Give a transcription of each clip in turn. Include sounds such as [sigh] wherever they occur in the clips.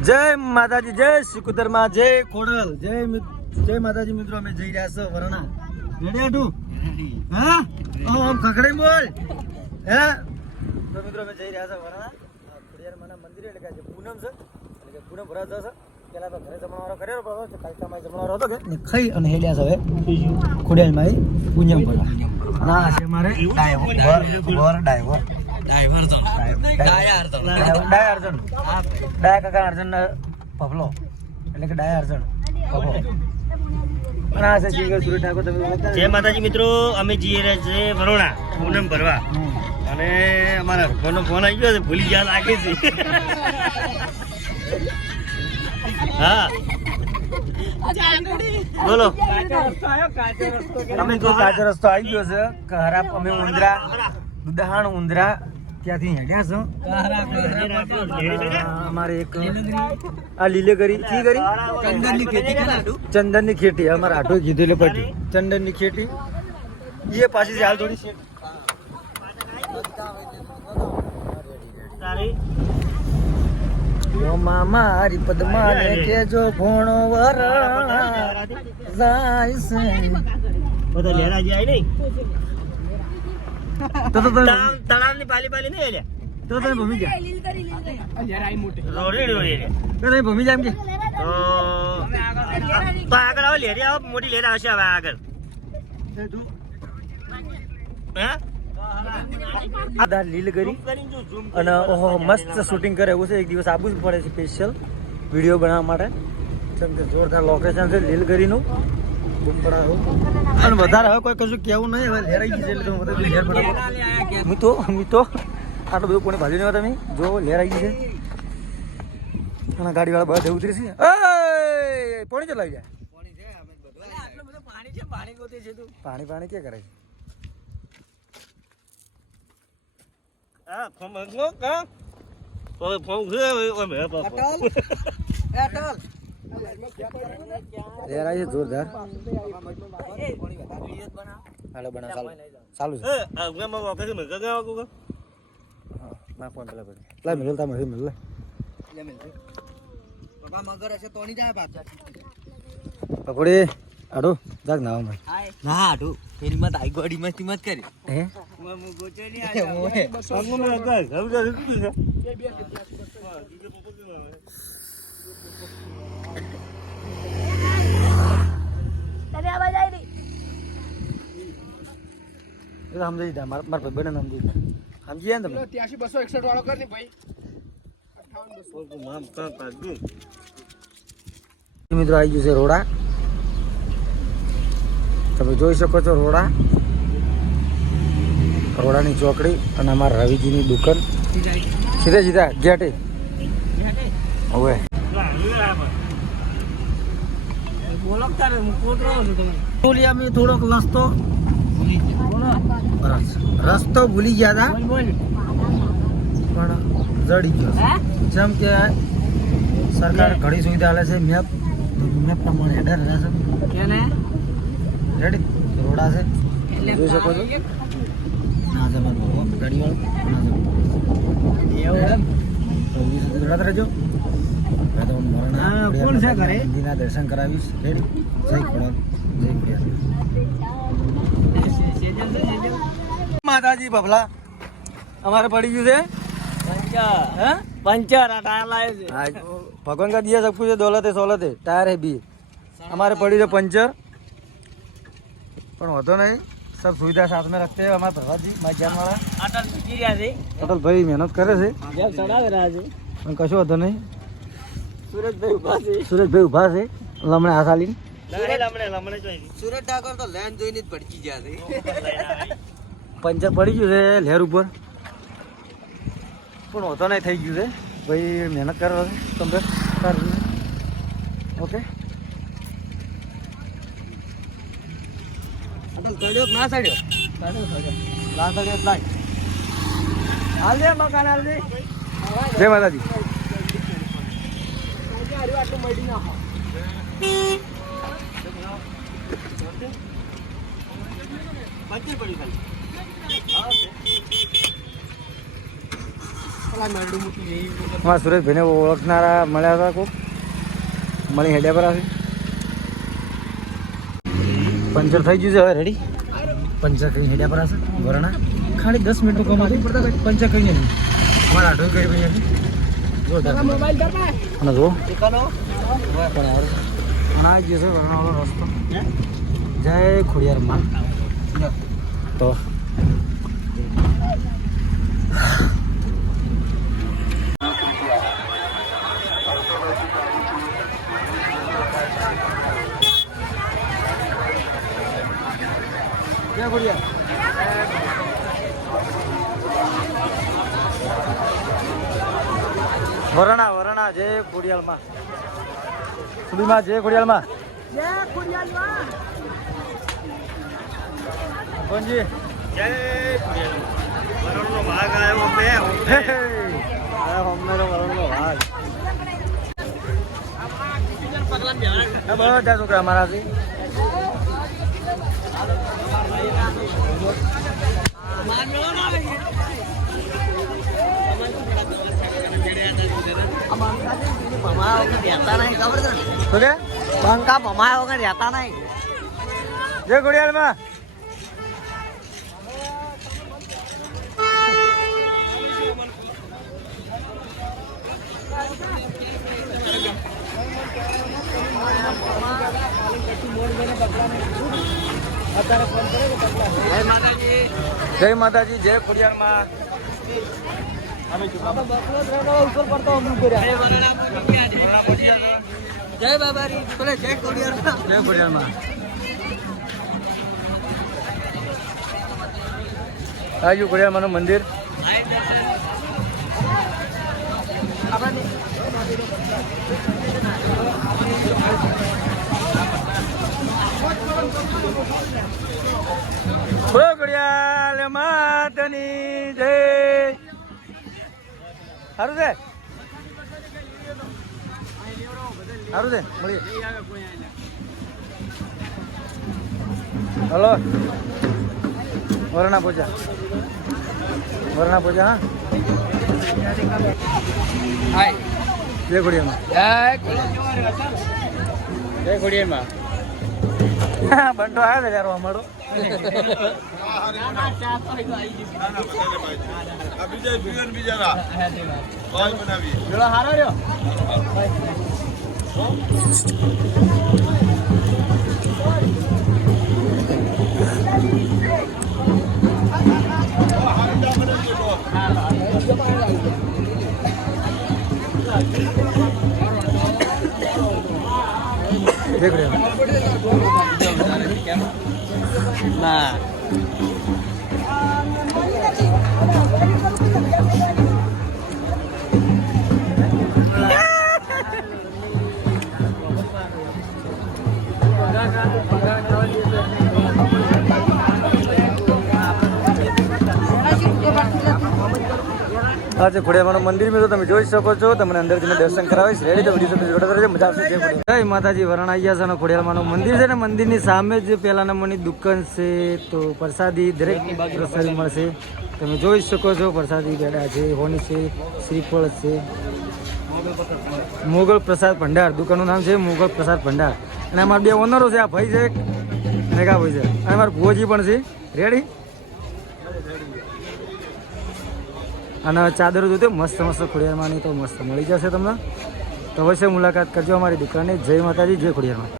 જય માતાજી જય શિકુતરમાં જય ખોડલ જય જય માતાજી મિત્રો અમે જઈ રહ્યા છો વરણા. રેડી આટુ હા? આમ ખખડી બોલ. હે? તો મિત્રો અમે જઈ રહ્યા છો વરણા. ખોડિયારમાંના મંદિરે એટલે કે પૂનમ છે. એટલે કે પૂનમ ભરા જશે પેલા તો ઘરે જમણવારો કર્યો છે કાલકામાં જમણવારો હતો કે ને ખાઈ અને હેડ્યા છે હવે ખોડિયારમાં પૂનમ ભરા ના છે મારે ડાયવર. ડાયવર. ડાયવર તો ડાયા અર્જુન ડાયા કાકા અર્જુન પફલો એટલે કે ડાયા અર્જન પફલો જય માતાજી મિત્રો. અમે જઈએ રહ્યા છે વરોણા પૂનમ ભરવા. અને અમારા હસબન્ડનો ફોન આવી ગયો છે ભૂલી ગયા લાગે છે. હા. બોલો. અમે તો કાચો રસ્તો આવી ગયો છે. ખરાબ અમે ઉંદરા દહાણ ઉંદરા ત્યાંથી હેડ્યા છો. અમારે એક આ લીલે કરી કી કરી ચંદનની ખેતી ચંદનની ખેતી. અમારે આટો કીધું એટલે પટી. ચંદનની ખેતી. એ પાછી હાલ થોડી છે. મામા હરી પદ્માને કેજો ભોણો વર. જાય છે બધા લેરાજી આવી નહીં? તો તો તળાવની પાલી પાલી નહીં એલ્યા તો તમે ભૂમિ જા રોડી રોડી એલ્યા. તો તમે ભૂમિ જા એમ કે? તો તો આગળ આવો લેરી આવો મોટી લેરા આવશે હવે આગળ. હે? આધાર લીલ કરી ઝૂમ કરીને જો ઝૂમ અને ઓહો મસ્ત શૂટિંગ કરે એવું છે. એક દિવસ આપવું જ પડે છે સ્પેશિયલ વીડિયો બનાવવા માટે. જેમ કે જોરદાર લોકેશન છે લીલગીરીનું અને વધારે હવે કોઈ કશું કેવું નહીં હવે લેરાઈ ગઈ છે એટલે તમે બધા લેર ફટાફટ હું તો હું તો આટલું બધું કોને ભાજી નહીં તમે? જો લેરાઈ ગઈ છે. અને ગાડીવાળા બધા ઉતરી છે. એ પોણી ચલાવી જાય પાણી પાણી કે કરે છે? હા ફોમ કા હવે ફોમ છે હે જોરદાર હાલો બના ચાલુ ચાલુ છે એ આ ગામમાં વાકે છે મગા ગાવા કોકા હા, ના ફોન પેલા કરી લા મિલ તા મિલ મિલ લે પકોડી આડો જાગ ના અમે ના આડો એની મત આઈ ગોડી મસ્તી મત કરી હે હું મે ગા સમજા શું છે એ તો સમજી દીધા મારા મારા ભાઈ બને સમજી દીધા સમજી ગયા ને તમે? ત્યાંથી બસો એકસઠ વાળો કરી ભાઈ. મિત્રો આવી ગયું છે રોડા. તમે જોઈ શકો છો રોડા. રોડાની ચોકડી અને અમારા રવિજીની દુકાન. સીધા સીધા ગેટે હવે. બોલિયામાં થોડોક રસ્તો. રસ- રસ્તો ભૂલી ગયા હતા પણ જડી ગયો જેમ કે સરકાર ઘણી સુવિધા આલે છે મેપ. મેપ પ્રમાણે હેડર રહેશે રેડી રોડા છે. જોઈ શકો છો? ના જમા ગાડી વાળો જોડાત રહેજો. મેં તો મોરણા હા, કોણ છે ઘરે? મંદિરના દર્શન કરાવીશ રેડી જય ખોડલ જય ખોડિયાર માતાજી બબલા અમારે પડી ગયું છે હે પંચર આ ટાયર લાવે છે आज भगवान का दिया सब कुछ है दौलत है सोलत है टायर है बी हमारे पड़ी है पंचर પણ હોતો નહીં सब सुविधा साथ में रखते हैं हमारे प्रभात जी माइजान वाला અટલ મૂકી રહ્યા છે અટલ ભાઈ મહેનત કરે છે જેમ છે. સુરજભાઈ ઊભા છે. સુરેશભાઈ ઊભા છે લમણે આ સાલીન લમણે લમણે લમણે જોઈ સુરજ ઠાકોર તો લેન જોઈને જ ભડકી ગયા છે. પંચર પડી ગયું છે લહેર ઉપર. પણ હોતો નહીં થઈ ગયું છે. ભાઈ મહેનત કરે છે. તમે ઓકે? ચડ્યો ના ચડ્યો હાલ દે જય માતાજી. આટલું મળી નાખો પડી ખાલી. જઈ અમારા સુરેશભાઈને ઓળખનારા મળ્યા હતા કોક. મળી હેડ્યા પર આવી પંચર થઈ ગયું છે હવે રેડી પંચર કઈ હેડ્યા પર હશે વરણા. ખાલી દસ મિનિટનું કામ પંચર કરી નહીં અમારા આટલું કરી ભાઈ જોરદાર. મોબાઈલ અને જો પણ આ ગયો છે વરણાવાળો રસ્તો. જય ખોડિયાર માં તો જય ખોડિયાર વરણા વરણા જય ખોડિયાલમાં. સુધીમાં જય ખોડિયાલમાં. કોણજી જય વરણનો ભાગ આવ્યો બે હે હે. આ હમણાંનો વરણનો ભાગ. બધા છોકરા અમારાથી શું કે? બંકા ભમાયા વગર રહેતા નહીં. જય ખોડિયાલમાં જય માતાજી જય ખોડિયારમાં જય પેલે જય કોડિયાર જય ખોડિયારમાં. આજુ ખોડિયારમાંનું મંદિર? બોલો ખોડિયાર માતની જય. સારું છે. સારું છે મળીએ. હલો. વરણા પૂજા. વરણા પૂજા હા? હાય. જય ખોડિયારમાં. જય ખોડિયારમાં. બંટો આવે [laughs] છે યાર અમારો પેલો હારો રહ્યો જય ખોડિયારમાં ના. Pagkakaroon આ છે ખોડિયામાનું મંદિર મિત્રો, તમે જોઈ શકો છો. તમને અંદરથી દર્શન કરાવીશ. રેડી તો વીડિયો તમે જોડતા રહેજો મજા આવશે. જય માતાજી. વરણાઈયા છે અને ખોડિયારમાંનું મંદિર છે ને, મંદિરની સામે જ પહેલા નંબરની દુકાન છે. તો પ્રસાદી દરેક પ્રસાદી મળશે. તમે જોઈ શકો છો, પ્રસાદી પેડા છે, હોની છે, શ્રીફળ છે. મોગલ પ્રસાદ ભંડાર. દુકાનનું નામ છે મોગલ પ્રસાદ ભંડાર. અને અમારા બે ઓનરો છે, આ ભાઈ છે એક મેઘા ભાઈ છે. અને અમારા ભુવોજી પણ છે. રેડી અને ચાદરો જોતી મસ્ત મસ્ત ખોડિયારમાંની તો મસ્ત મળી જશે તમને. તો અવશ્ય મુલાકાત કરજો અમારી દીકરાને. જય માતાજી, જય ખોડિયારમાં.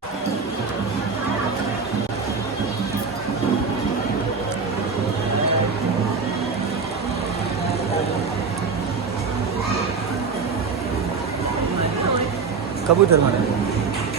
કબૂતર માટે.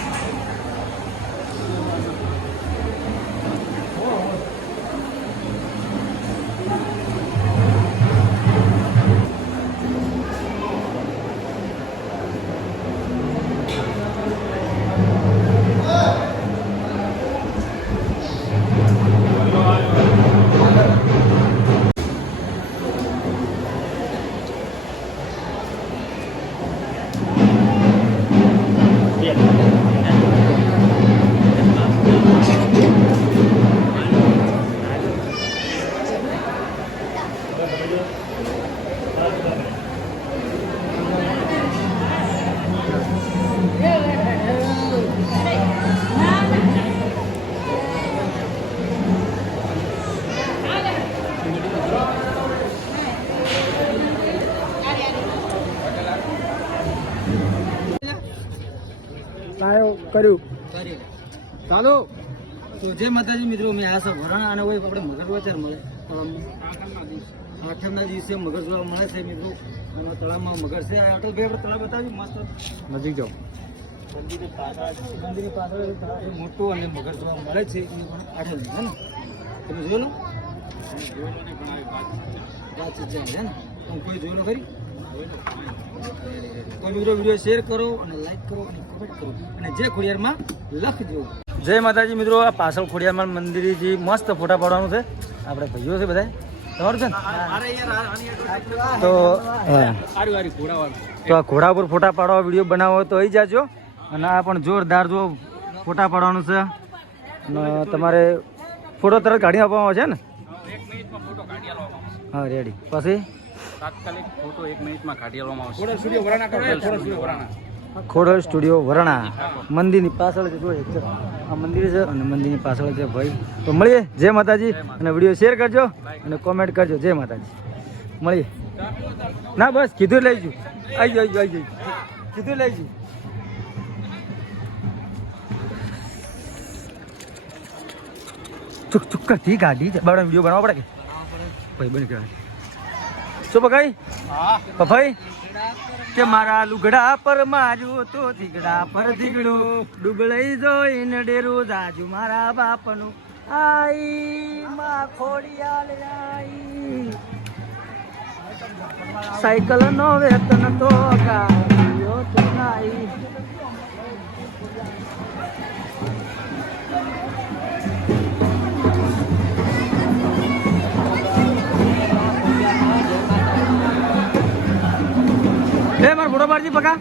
ચાલો તો જય માતાજી મિત્રો મેં આ સર વરાણા અને હોય આપણે મગર વચાર મળે તળાવમાં. આઠમના દિવસે મગર જોવા મળે છે મિત્રો. એમાં તળાવમાં મગર છે. અટલભાઈ આપણે તળાવ બતાવી મસ્ત. નજીક જાઓ. મંદિરની પાછળ મોટું અને મગર જોવા મળે છે. આઠમ હે ને? તમે જોયેલું? વાતચીત છે હે ને તમે કોઈ જોયેલું ખરી? કોઈ મિત્રો વીડિયો શેર કરો અને લાઈક કરો અને કમેન્ટ કરો. અને જે ખોડિયારમાં લખજો. જય માતાજી મિત્રો આ પાછળ ખોડિયારમાં મંદિરથી મસ્ત ફોટા પાડવાનું છે. આપણે ભાઈઓ છે બધા તમારું છે તો તો આ ઘોડા પર ફોટા પાડવા વીડિયો બનાવો તો અહીં જાજો. અને આ પણ જોરદાર જો ફોટા પાડવાનું છે. અને તમારે ફોટો તરત કાઢી આપવામાં છે ને? હા રેડી પછી? તાત્કાલિક ફોટો એક મિનિટમાં કાઢી આલવામાં આવશે. થોડો સ્ટુડિયો વરાણા. ખોડલ સ્ટુડિયો મંદિરની પાછળ જો છે. આ મંદિર છે અને મંદિરની પાછળ છે ભાઈ. તો મળીએ. જય માતાજી. અને વીડિયો શેર કરજો અને કોમેન્ટ કરજો. જય માતાજી. મળીએ. ના બસ કીધું લઈ જુ આવી જઈ આવી જાય કીધું લઈ જુ ચુક ચુક કરતી ગાડી બાબડા વીડિયો બનાવવા પડે કે? ભાઈ બની કહેવાય શું પકાઈ પફાઈ? કે મારા લુગડા પર માર્યું તો ધીગડા પર ધીગડું ડુબળઈ જોઈને ડેરું જાજુ મારા બાપનું. આઈ, માં ખોડિયાલ આઈ. સાયકલ નો વેતન તો ગાયો તો નાઈ. એ મારો ફોટો પાડજી પકા